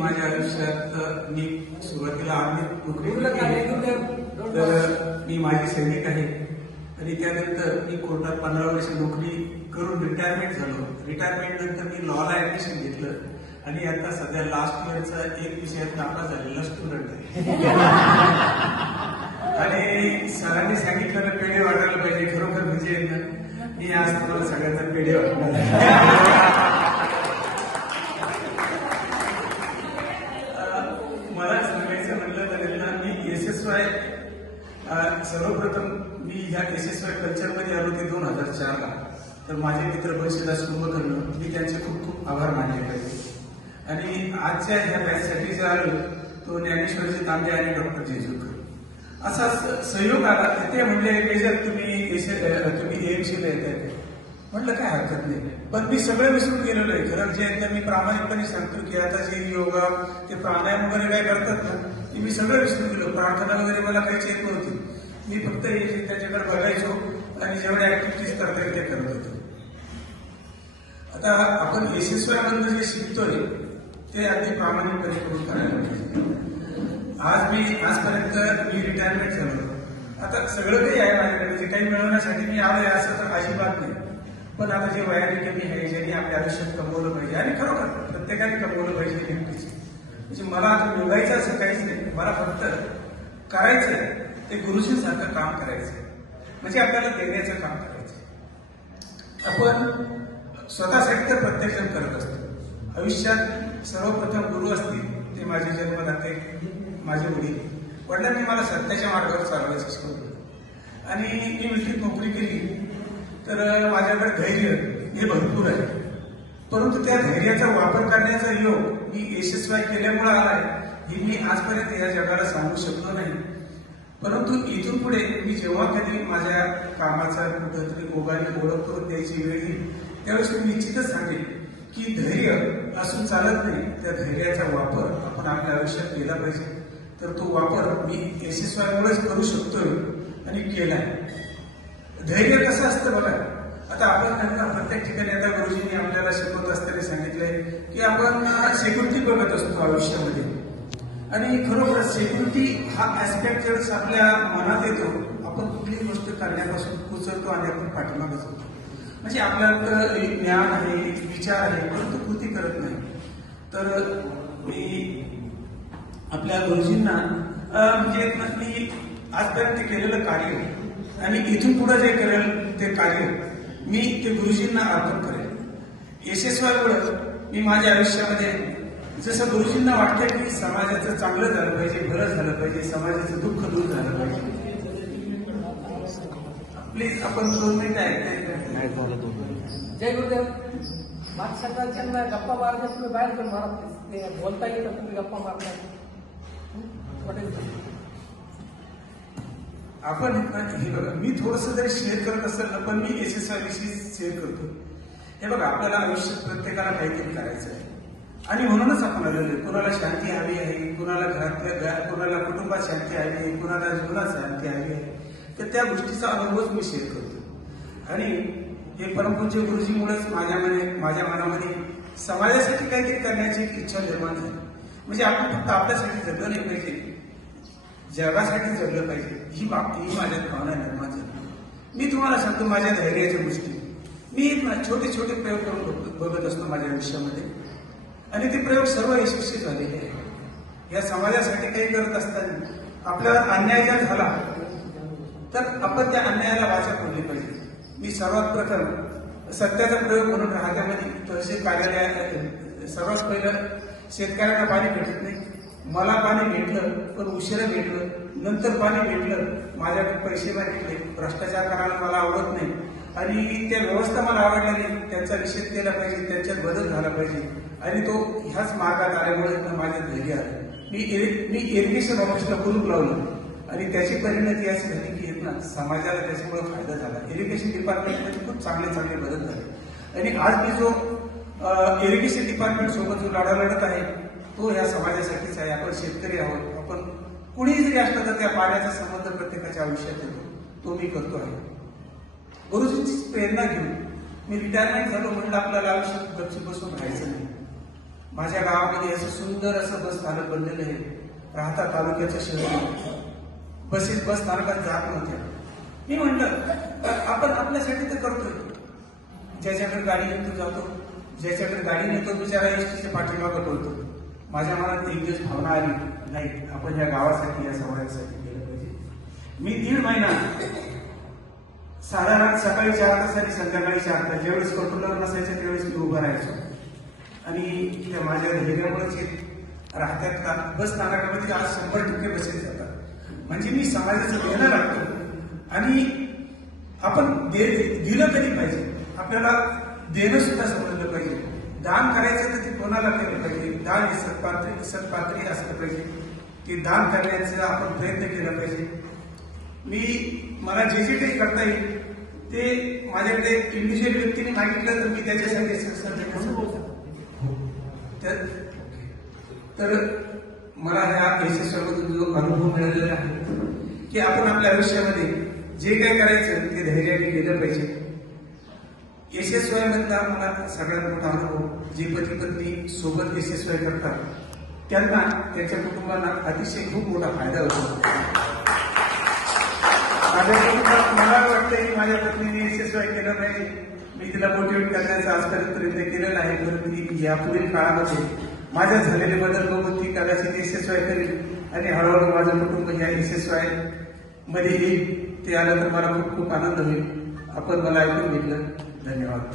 माझ्या आयुष्यात मी सुरुवातीला आर्मीत नोकरी केली, तर मी माजी सैनिक आहे आणि त्यानंतर मी कोर्टात 15 वर्ष नोकरी करून रिटायरमेंट झालो. रिटायरमेंट नंतर मी लॉला ऍडमिशन घेतलं आणि आता सध्या लास्ट इयरचा एक विषयात नापास झालेला स्टुडंट आहे. आणि सरांनी सांगितलं पेढे वाटायला पाहिजे, खरोखर म्हणजे मी आज तुम्हाला सगळ्यांना पेढे वाटणार. मला सांगायचं म्हटलं तर मी SSY सर्वप्रथम मी ह्या SSY कल्चरमध्ये आलो ते 2004 ला. तर माझे मित्र परिषदास कुंभकर्ण, मी त्यांचे खूप खूप आभार मानले पाहिजे. आणि आजच्या ह्या बॅचसाठी जे आलो तो ज्ञानेश्वरजी तांबे आणि डॉक्टर जेजुरकर असा सहयोग आला. ते म्हणले मेजर तुम्ही AMC ला येत आहे. म्हटलं काय हरकत नाही, पण मी सगळं विसरून गेलेलो आहे. खरं जे एकदा मी प्रामाणिकपणे सांगतो की आता जे योगा ते प्राणायाम वगैरे काय करतात ना, ते मी सगळं विसरून गेलो. प्रार्थना वगैरे मला काही येत नव्हती. मी फक्त त्याच्याकडे बघायचो आणि जेवढ्या ऍक्टिव्हिटीज करता येईल ते करत होतो. आता आपण SSY मधून जे शिकतोय ते अगदी प्रामाणिकपणे करून करायला पाहिजे. आजपर्यंत मी रिटायरमेंट झालो. आता सगळं काही आहे माझ्याकडे, जे काही मिळवण्यासाठी मी आलोय असं तर अजिबात नाही. पण आता जे वयाने कमी आहे, ज्यांनी आपल्या आयुष्यात कमवलं पाहिजे आणि खरोखर प्रत्येकाने कमवलं पाहिजे व्यक्तीचे, म्हणजे मला आता मिळवायचं असं काहीच नाही. मला फक्त करायचंय ते गुरुजींसारखं काम करायचंय, म्हणजे आपल्याला देण्याचं काम करायचंय. आपण स्वतःसाठी तर प्रत्येक जण करत असतो. आयुष्यात सर्वप्रथम गुरु असतील ते माझे जन्मदाते माझे वडील. वडिलांनी मला सत्याच्या मार्गावर चालवायचं शिकवलं आणि मी मिलिटरीत नोकरी केली. तर माझ्याकडे धैर्य हे भरपूर आहे, परंतु त्या धैर्याचा वापर करण्याचा योग मी SSY केल्यामुळे आलाय हे मी आजपर्यंत या जगाला सांगू शकलो नाही. परंतु इथून पुढे मी जेव्हा कधी माझ्या कामाचा कुठंतरी ओघाने ओळख करून द्यायची वेळ येईल त्यावेळेस मी निश्चितच सांगेन की धैर्य असून चालत नाही. त्या धैर्याचा वापर आपण आपल्या आयुष्यात केला पाहिजे. तर तो वापर मी SSY मुळेच करू शकतोय आणि केलाय. धैर्य कसं असतं बघा, आता आपण प्रत्येक ठिकाणी आता गुरुजींनी आपल्याला शिकवत असताना सांगितलंय की आपण सिक्युरिटी बघत असतो आयुष्यामध्ये. आणि खरोखर सिक्युरिटी हा ऍस्पेक्ट ज्यावेळेस आपल्या मनात येतो आपण कुठलीही गोष्ट करण्यापासून उचलतो आणि आपण पाठीमागे जातो. म्हणजे आपल्याला ज्ञान आहे, विचार आहे, परंतु कृती करत नाही. तर मी आपल्या गुरुजींना म्हणजे मी आजपर्यंत केलेलं कार्य आणि इथून पुढे जे करेल ते कार्य मी ते गुरुजींना अर्पण करेल. SSY मुळे मी माझ्या आयुष्यामध्ये जसं गुरुजींना वाटतं की समाजाचं चांगलं झालं पाहिजे, बरं झालं पाहिजे, समाजाचं दुःख दूर झालं पाहिजे. प्लीज आपण 2 मिनिटं ऐकताय. जय गुरुदेव. माणसांना गप्पा मारण्यास तुम्ही बाहेर पण मारत बोलता येतं, तुम्ही गप्पा मारता. आपण हे बघा, मी थोडंसं जरी शेअर करत असेल ना, पण मी SSY विषयी शेअर करतो. हे बघा, आपल्याला आयुष्यात प्रत्येकाला काहीतरी करायचं आहे आणि म्हणूनच आपण आलेलो आहे. कुणाला शांती हवी आहे, कुणाला कुणाला कुटुंबात शांती हवी आहे, कुणाला जीवनात शांती हवी आहे. तर त्या गोष्टीचा अनुभवच मी शेअर करतो. आणि हे परमपूज्य गुरुजीमुळेच माझ्या मनामध्ये समाजासाठी काहीतरी करण्याची इच्छा निर्माण झाली. म्हणजे आपण फक्त आपल्यासाठी जगलं नाही पाहिजे, जगासाठी जगलं पाहिजे ही माझ्यात भावना निर्माण झाली. मी तुम्हाला सांगतो माझ्या धैर्याच्या गोष्टी मी छोटे छोटे प्रयोग करून बघत असतो माझ्या आयुष्यामध्ये आणि ते प्रयोग सर्व यशस्वी झालेले आहेत. या समाजासाठी काही करत असताना आपल्याला अन्याय जर झाला तर आपण त्या अन्यायाला वाचा फोडली पाहिजे. मी सर्वात प्रथम सत्याचा प्रयोग म्हणून राहत्यामध्ये तहसील कार्यालयात सर्वात पहिलं शेतकऱ्यांना पाणी भेटत नाही. मला पाणी भेटलं पण उशिरा भेटलं, नंतर पाणी भेटलं, माझ्याकडे पैसे मागितले. भ्रष्टाचार करायला मला आवडत नाही आणि त्या व्यवस्था मला आवडल्या नाही. त्यांचा निषेध केला पाहिजे, त्यांच्यात बदल झाला पाहिजे आणि तो ह्याच मार्गात आल्यामुळे माझे धैर्य आले. मी इरिगेशन ऑफिसला कुलूप लावलं आणि त्याची परिणती अशी झाली की समाजाला त्याच्यामुळे फायदा झाला. इरिगेशन डिपार्टमेंटमध्ये खूप चांगले बदल झाले आणि आज मी जो इरिगेशन डिपार्टमेंट सोबत जो लढा लढत आहे तो या समाजासाठीच आहे. आपण शेतकरी आहोत, आपण कुणीही जरी असलं तर त्या पाण्याचा संबंध प्रत्येकाच्या आयुष्यात येतो, तो मी करतो आहे. गुरुजींची प्रेरणा घेऊन मी रिटायरमेंट झालो. म्हणलं आपल्याला आयुष्यात गपचूप बसून राहायचं नाही. माझ्या गावामध्ये असं सुंदर असं बस स्थानक बनलेलं आहे. राहता तालुक्याचं शहर बस स्थानकात जात नव्हत्या. मी म्हणलं आपण आपल्यासाठी तर करतोय. ज्याच्याकडे गाडी नेतो जातो, ज्याच्याकडे गाडी नेतो बिचारा एसटीच्या पाठीमागं पडतो. माझ्या मनात एक दिवस भावना आली, नाही आपण या गावासाठी या समाजासाठी केलं पाहिजे. मी 1.5 महिना साधारण सकाळी 4 तास आणि संध्याकाळी 4 तास ज्यावेळेस कंट्रोलर नसायचं त्यावेळेस मी उभा राहायचो. आणि त्या माझ्या धैर्यामुळेच राहत्यात का बस स्थानकामध्ये आज 100% बसेस जातात. म्हणजे मी समाजाचं देणं लागतो. आणि आपण दिलं तरी पाहिजे, आपल्याला देणं सुद्धा समजलं पाहिजे. दान करायचं तर ते कोणाला केलं पाहिजे. दान हे सत्पात्री असलं पाहिजे. ते दान करण्याचा आपण प्रयत्न केला पाहिजे. मला जे काही करता येईल ते माझ्याकडे इंडिव्हिज्युअल व्यक्तीने मागितलं तर मी त्याच्यासाठी तर मला ह्या यशस्वामधून जो अनुभव मिळालेला आहे की आपण आपल्या आयुष्यामध्ये जे काही करायचं ते धैर्याने केलं पाहिजे. यशस्वी मधला मला सगळ्यात मोठा अनुभव, जे पती पत्नी सोबत यशस्वी करतात त्यांना त्यांच्या कुटुंबांना अतिशय खूप मोठा फायदा होतो. माझ्या कुटुंबात मला वाटतं की माझ्या पत्नीने यशस्वी केलं पाहिजे. मी तिला मोटिवेट करण्याचा आजपर्यंत प्रयत्न केलेला आहे, परंतु यापुढील काळामध्ये माझ्या झालेले बदल बघून ती कदाचित यशस्वी करेल आणि हळूहळू माझं कुटुंब या यशस्वी मध्ये येईल. ते आलं तर मला खूप खूप आनंद होईल. आपण मला ऐकून घेतलं. धन्यवाद.